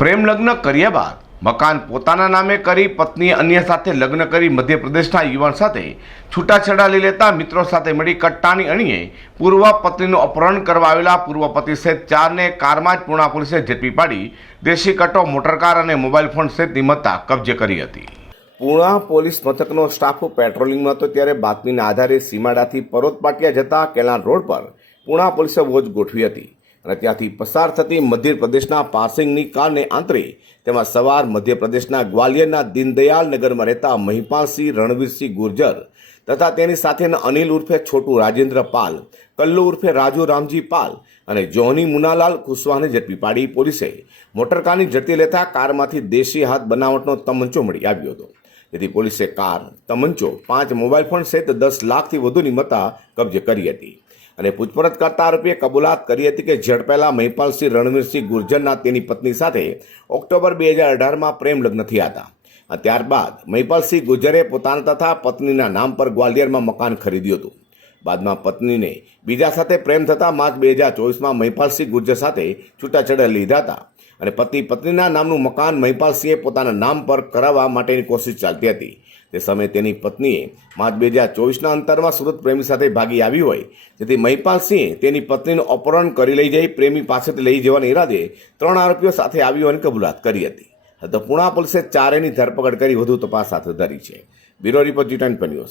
પ્રેમ લગ્ન કર્યા બાદ મકાન પોતાના નામે કરી પત્ની અન્ય સાથે લગ્ન કરી મધ્યપ્રદેશના યુવાન સાથે છૂટાછેડા લઈ લેતા મિત્રો સાથે મળી કટ્ટાની અણીએ પૂર્વ પત્નીનું અપહરણ કરવા આવેલા પૂર્વ પતિ સહિત ચારને કારમાં જ પૂર્ણા પોલીસે ઝડપી પાડી દેશી કટ્ટો મોટરકાર અને મોબાઈલ ફોન સહિતની મત્તા કબજે કરી હતી. પૂર્ણા પોલીસ મથકનો સ્ટાફ પેટ્રોલિંગમાં હતો ત્યારે બાતમીના આધારે સીમાડાથી પરોત પાટિયા જતા કેલાન રોડ પર પૂર્ણા પોલીસે વોચ ગોઠવી હતી. અને ત્યાંથી પસાર થતી મધ્યપ્રદેશના પાસિંગની કારને આંતરે તેમાં સવાર મધ્યપ્રદેશના ગ્વાલિયરના દીનદયાલ નગરમાં રહેતા મહિપાલસિંહ રણવીરસિંહ ગુર્જર તથા તેની સાથેના અનિલ ઉર્ફે છોટુ રાજેન્દ્ર પાલ, કલ્લુ ઉર્ફે રાજુ રામજી પાલ અને જોની મુનાલાલ કુશવાહને ઝડપી પાડી પોલીસે મોટરકારની ઝડપી લેતા કારમાંથી દેશી હાથ બનાવટનો તમંચો મળી આવ્યો હતો. તેથી પોલીસે કાર, તમંચો, પાંચ મોબાઈલ ફોન સહિત દસ લાખથી વધુની મતા કબજે કરી હતી. અને પૂછપરછ કરતા આરોપીએ કબૂલાત કરી હતી કે ઝડપેલા મહિપાલસિંહ રણવીરસિંહ ગુર્જરના તેની પત્ની સાથે ઓક્ટોબર બે હજાર અઢારમાં પ્રેમ લગ્ન થયા હતા. ત્યારબાદ મહિપાલસિંહ ગુર્જરે પોતાના તથા પત્નીના નામ પર ગ્વાલિયરમાં મકાન ખરીદ્યું હતું. બાદમાં પત્નીને બીજા સાથે પ્રેમ થતાં માર્ચ બે હજાર ચોવીસમાં મહિપાલસિંહ ગુર્જર સાથે છૂટાછેડા લીધા હતા. અને પતિ પત્નીના નામનું મકાન મહિપાલસિંહે પોતાના નામ પર કરાવવા માટેની કોશિશ ચાલતી હતી. તે સમયે તેની પત્નીએ માર્ચ બે હજાર ચોવીસના અંતરમાં સુરત પ્રેમી સાથે ભાગી આવી હોય, જેથી મહિપાલસિંહે તેની પત્નીનું અપહરણ કરી લઈ જઈ પ્રેમી પાસેથી લઈ જવાના ઈરાદે ત્રણ આરોપીઓ સાથે આવી હોવાની કબૂલાત કરી હતી. તો પુણા પોલીસે ચારેયની ધરપકડ કરી, વધુ તપાસ હાથ ધરી છે. Bureau report Zee News.